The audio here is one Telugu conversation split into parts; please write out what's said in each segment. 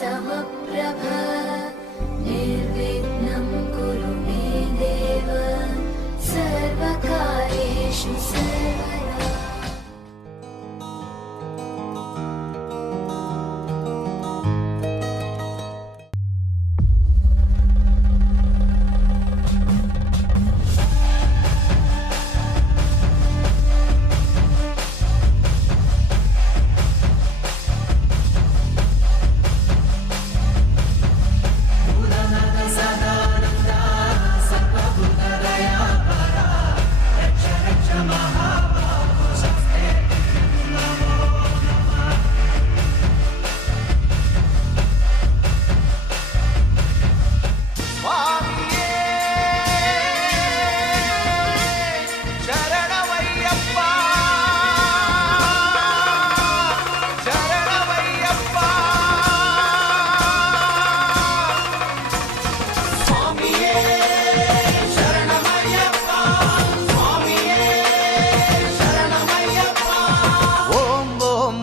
समप्रभ निर्विघ्नं कुरु मे देव सर्वकार्येषु सर्वदा।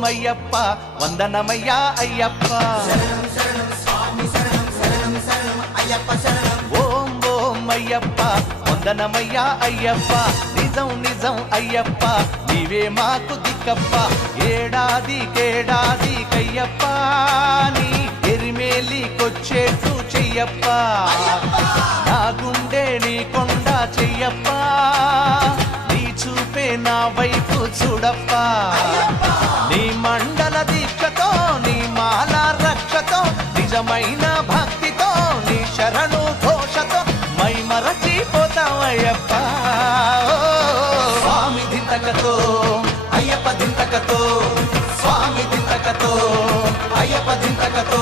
అయ్యప్ప వందనమయ్యా అయ్యప్ప ఓం ఓం అయ్యప్ప వందనమయ్యా అయ్యప్ప నిజం నిజం అయ్యప్ప నీవే మాకు దిక్కప్ప ఏడాది కయ్యప్ప నీ ఎరిమేలికొచ్చేట్టు చెయ్యప్ప నా గుండె నీ కొండ చెయ్యప్ప నీ చూపే నా వైపు చూడప్ప నీ మండల దీక్షతో నీ మాల రక్షతో నిజమైన భక్తితో నీ శరణు ఘోషతో మై మరచిపోతావయ్యప్ప స్వామి దింతకతో అయ్యప్ప దింతకతో స్వామి దింతకతో అయ్యప్ప దింతకతో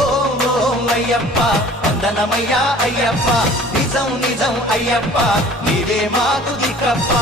ఓం ఓం అయ్యప్ప వందనమయ్యా అయ్యప్ప నిజం నిజం అయ్యప్ప నీవే మాకు దిక్కప్ప